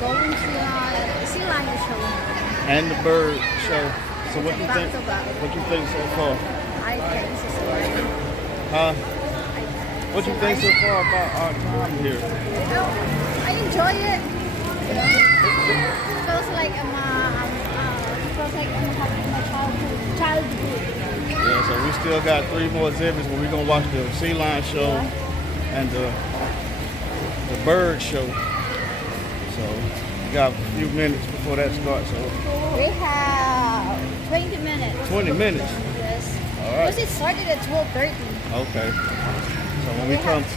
going to Sealion show. And the bird show. So what you think? What you think so far? I think this is great. Huh? What you think so far about our time here? I enjoy it. It feels like I'm having my childhood. Yeah, so we still got 3 more exhibits, but we're gonna watch the Sealion show and the bird show. So we got a few minutes before that starts. So we have 20 minutes. 20 minutes. Yes. All right. Because it started at 12:30. Okay. So when we come, have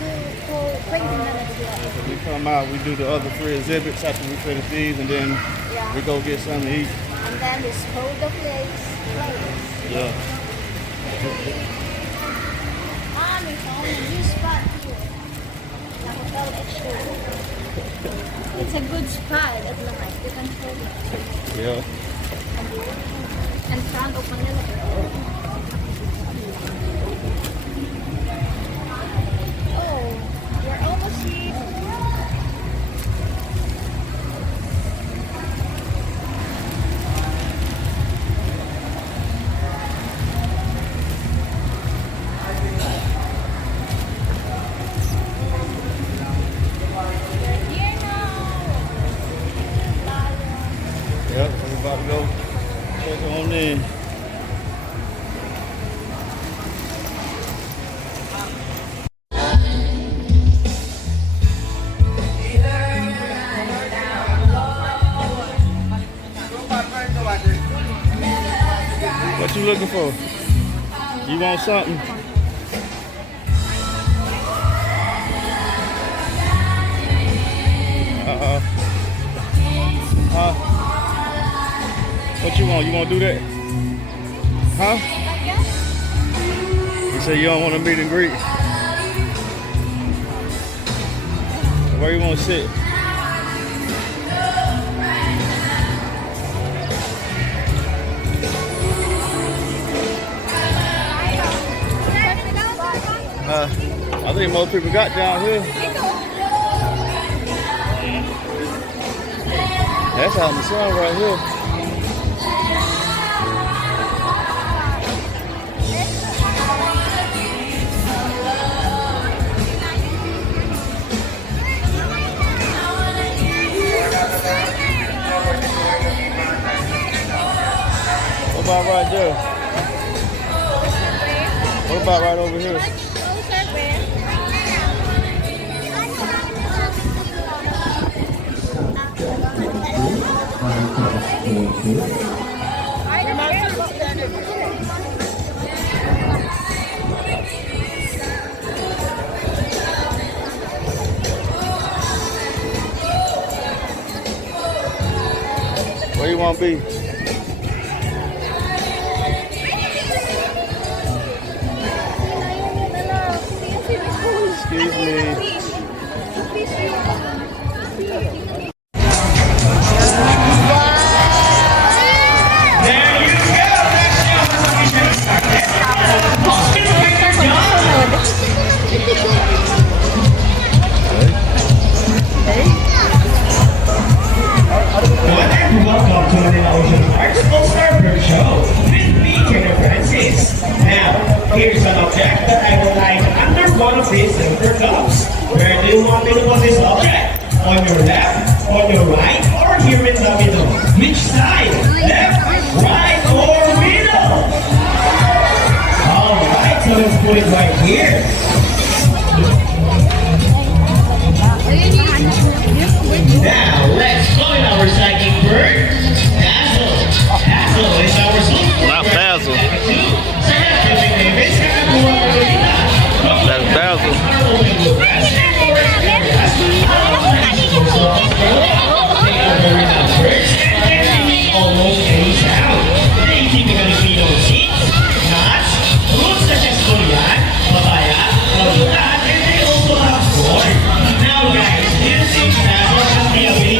20 minutes left. when we come out, we do the other 3 exhibits after we finish these, and then we go get something to eat. And then we scroll the place. Yeah. We found a new spot here. The Hotel Expo. It's a good spot at night. You can show it. Yeah. And front of Manila. Oh, we're almost here. Yep, so we're about to go check on in. What you looking for? You want something? Huh? What you want? You want to do that? Huh? You say you don't want to meet and greet. Where you want to sit? I think most people got down here. That's out in the sun right here. What about right there? What about right over here? Where you want to be? Excuse me. Welcome to Manila Ocean Park's All-Star Bird Show with me, Jenna Francis. Now, here's an object that I would like under one of these silver cups. Where do you want me to put this object? On your left, on your right, or here in the middle? Which side? Left, right, or middle? Alright, so let's put it right here. Now, let's join our psychic bird, Dazzle. Dazzle is our super. Not Basil. That's Basil. Almost any sound. They typically feed on seeds, nuts, fruits such as durian, papaya, rambutan, and they also have corn. Now guys, this is Dazzle has the ability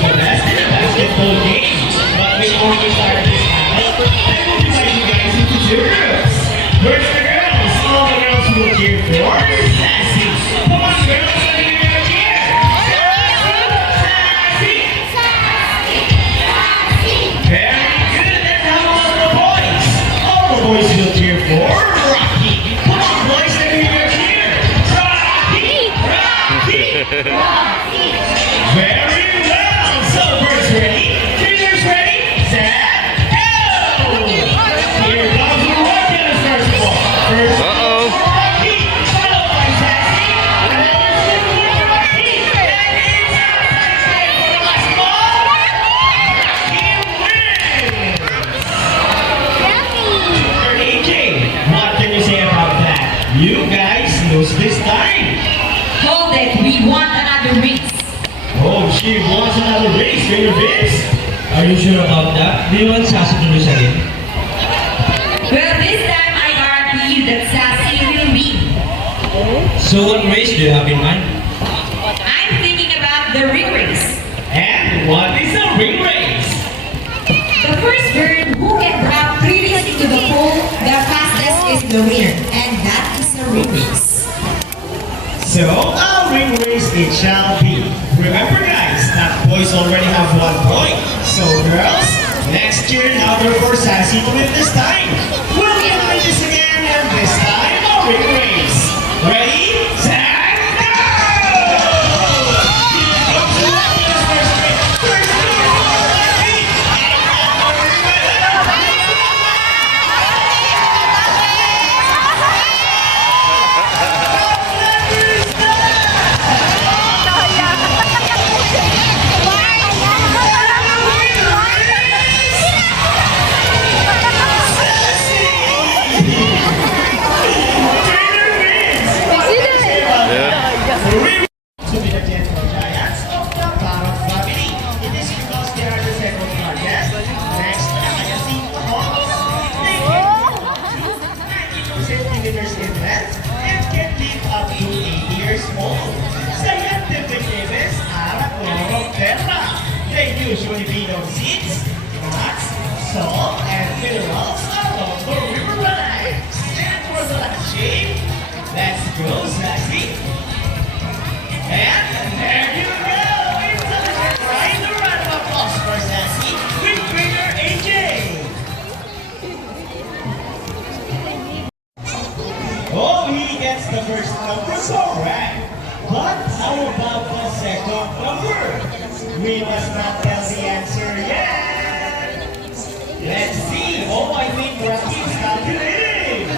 the best in basketball games. But before we start this battle, I will divide you guys into two groups. First the girls. All the girls will cheer for Sassy. Come on, girls, let me hear your cheer. Sassy. Very good. And how about the boys? All the boys will cheer for Rocky. Come on, boys, let me hear your cheer. Rocky. Rocky. Very well. So first ready, cheerleaders ready, set, go. Here comes the Rocky first of all. First Rocky, followed by Sassy, and then it's Rocky, and it's outside for the last ball. Rocky wins. AJ, what can you say about that? You guys lose this time. Hold it, we want another race. Oh, she wants another race, Finger Vince. Are you sure about that? Do you want Sassy to lose again? Well, this time I guarantee that Sassy will win. So what race do you have in mind? I'm thinking about the ring race. And what is a ring race? The first girl who can drop previously to the pole the fastest is the winner. And that is a ring race. So, a ring race it shall be. Remember guys, that boys already have 1 point. So girls, let's cheer it harder for Sassy to win this time. We'll get this again, and this time a ring race. Ready, set, go! Here comes the Rockies first race. First race, Rocky. To be the gentle giants of the Parrot family. It is because they are the second largest next to the legacy of they get 90% millimeters in length and can live up to 8 years old. Scientific names are Chloroterra. They usually feed on seeds, nuts, salt, and minerals along the river banks. And for the last shape, let's go, Sassy. And there you go! It's a right a round of applause for Sassy with winner AJ! Oh, he gets the first number correct. But how about the second number? We must not tell the answer yet. Let's see. Oh, I think Rocky's calculating.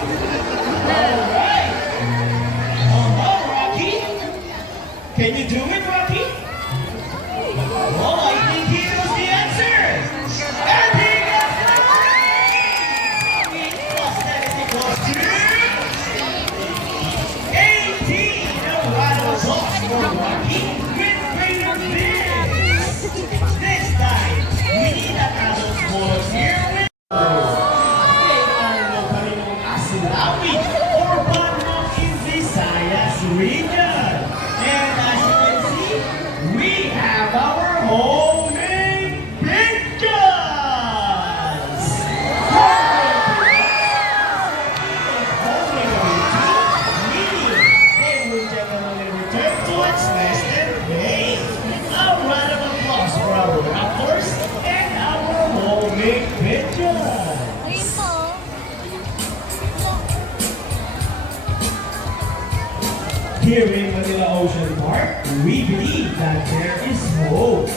Alright. Rocky. Can you do it, Rocky? Oh, I think he knows the answer. And he gets the right. Plus that is equals to 18. A round of applause for Rocky with greater biz. This time, we need an adult volunteer with they are locally known as Lawi or Barnog in Visayas region. And as you can see, we have our homemade pictures! Meaning they will generally return to its nest and base. A round of applause for our raptors and our homemade pictures! Here in Manila Ocean Park, we believe that there is hope.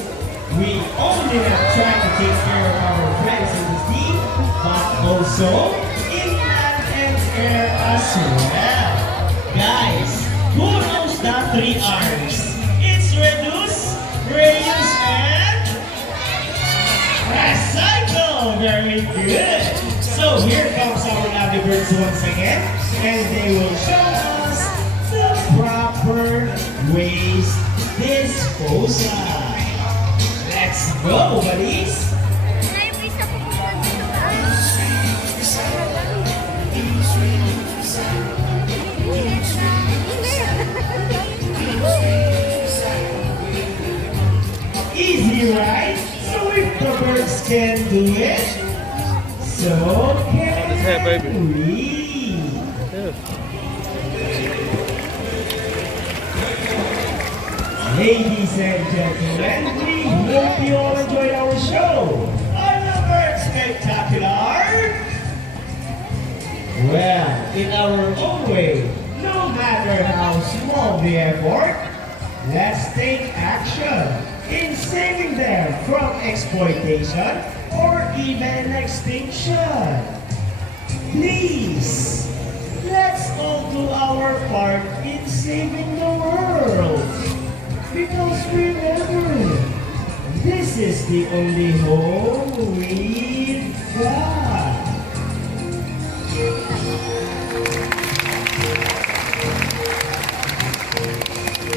We only not try to take care of our friends in the sea, but also in land and air as well. Guys, who knows the 3 R's? It's reduce, reuse, and recycle. Very good. So here comes our lovely birds once again, and they will show us the proper waste disposal. Let's go, buddies! Easy easy, right? So if the birds can do it, so can That's it, baby. we. Yeah. Ladies and gentlemen, we hope you all enjoyed our show. Another spectacular. Well, in our own way, no matter how small the effort, let's take action in saving them from exploitation or even extinction. Please, let's all do our part in saving the world. Because remember, this is the only home we've got.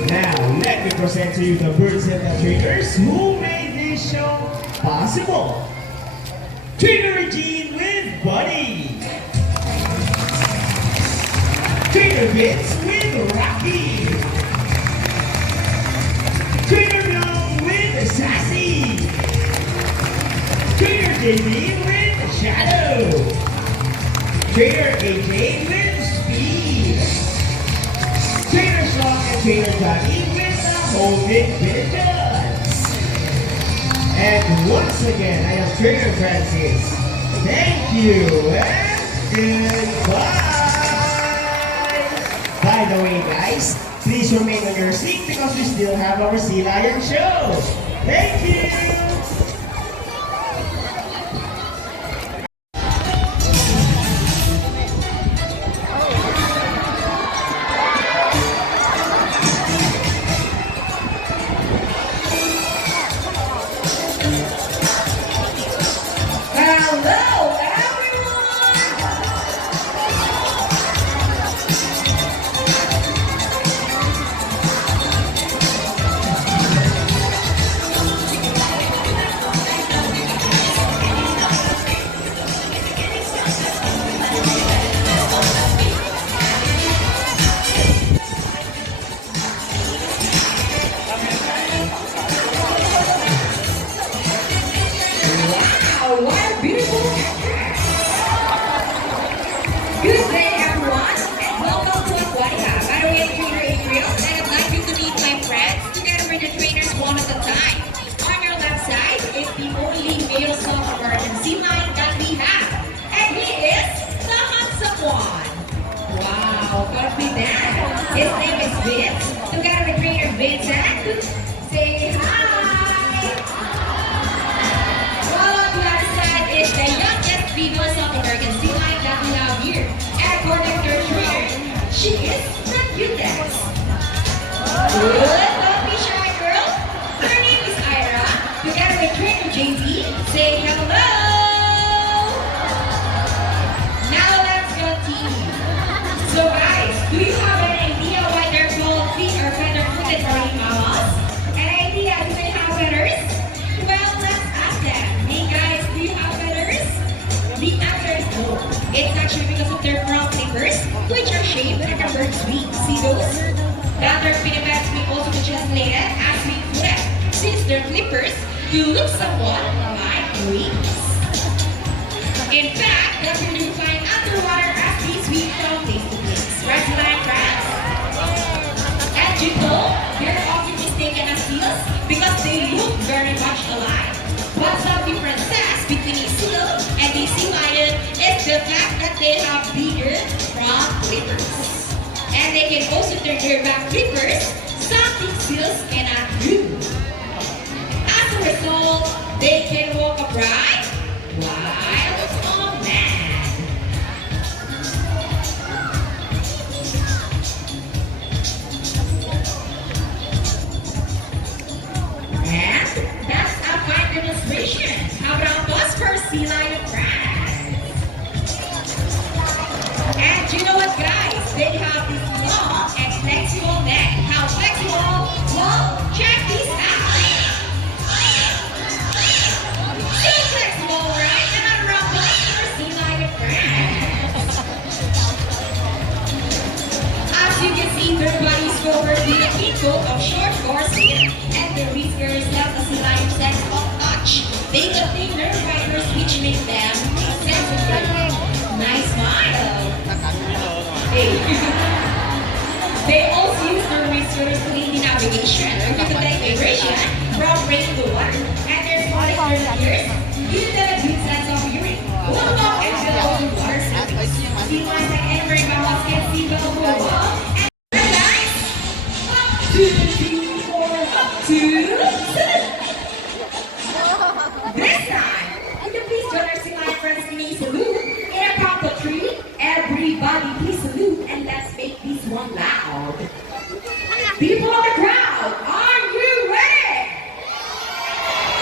Now, let me present to you the birds and the trainers who made this show possible. Trainer Jean with Buddy. Trainer Vince with Rocky. Trainer Long with Sassy. Trainer JB with Shadow. Trainer AJ with Speed. Trainer Sean and Trainer Johnny with the Holding Pigeons. And once again, I am Trainer Francis. Thank you and goodbye. By the way, guys, please remain on your seat because we still have our Sealion show. Thank you. Hello, everyone! Wow, what a beautiful entrance! Good day, everyone, and welcome to Aquatica. By the way, I'm Trainer April, and I'd like you to meet my friends together with the trainers one at a time. On your left side is the only male South American sea lion that we have, and he is the handsome one. Wow, gotta be that. His name is Vince, together with Trainer Vincent. Say hi! While on the other side is the youngest female South American sea lion that we have here. And according to her trainer, she is the cutest. Good, don't be shy, girl. Her name is Ira. Together with trainer JB, say hello. Now let's continue. So guys, do you have an idea why they're called feet or feather-footed marine mammals? An idea? Do they have feathers? Well, let's ask them. Hey guys, do you have feathers? The answer is no. It's actually because of their front flippers, which are shaped like a bird's wing. See those? The other pinnipeds may also be translated as wing-footed, since their flippers do look somewhat like wings. In fact, that's where you find underwater as they swim from place to place. Right, my friends? And you know, they're often mistaken as seals because they look very much alike. But some differences between a seal and a sea lion is the fact that they have bigger front flippers. And they can also turn their back flippers, something seals cannot do. As a result, they can walk upright while on land. And that's a fine demonstration. How about those for sea lion friends? And you know what, guys? They have this long and flexible neck. How flexible? Well, check this out. They also use their resources to aid in navigation or to protect vibration from rain to water. And their small ears give them a good sense of hearing. What about and below the water surface? See one like every mouse can see below the wall. And guys, up, 2, 3, 4, up, 2, 7. This time, would you please join our Sealion friends in a salute? In a count of 3, everybody please salute and let's make this one loud. People of the crowd, are you ready?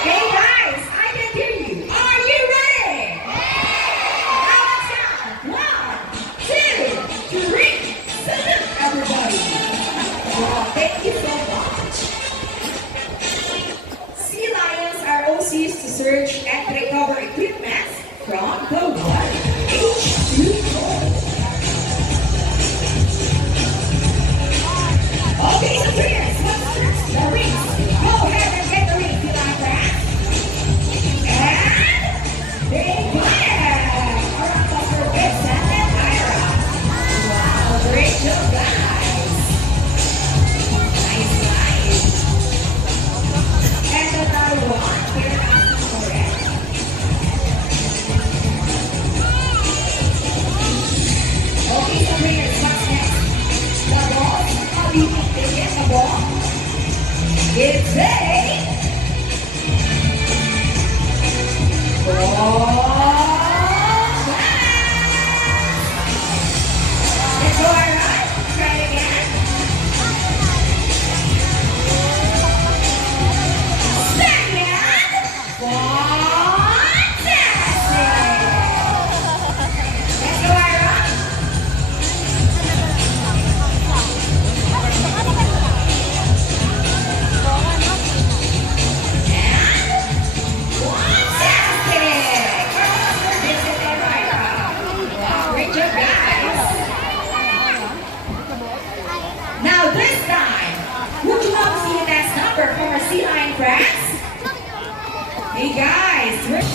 Hey guys, I can hear you. Are you ready? Now let's count. 1, 2, 3. Salute everybody. Wow, thank you so much. Sea lions are also used to search and recover equipment from the water. H2O. Okay, so players, let's search the rings. Go ahead and get the rings, sea lion friends. And they got it. Our ambassador Vincent and Ira. Wow, great job, guys. Nice, nice. And another one, we're asking for it. Okay, so players, what's next? The ball. How do you think they get the ball? It's a ball. Let's go, alright. Try it again. Second. Fantastic. Let's go, alright. Now this time, would you want to see the next number from our Sealion friends? Hey guys, let's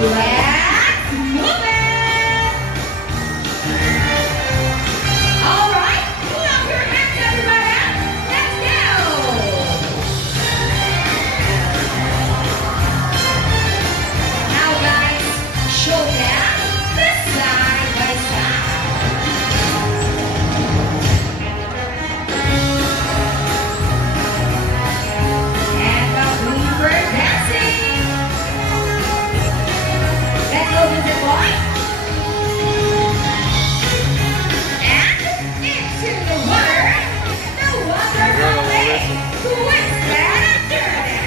move it! Alright, put up your hands everybody! Let's go! Now guys, show them the side by side. And the bluebird dancing. Let's go to the boy. And into the water. The wonderful lake. Twist and turn it.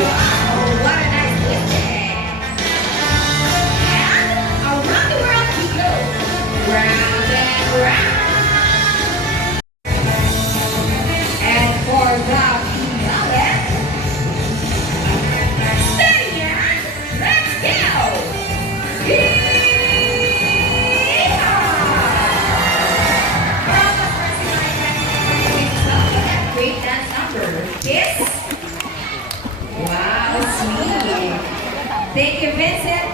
Wow, what a nice lifting. And around the world we go. Round and round. And for the finale, steady and let's go. Yeehaw! From the first line, that great dance number. Kiss. Wow, sweet. Thank you, Vincent.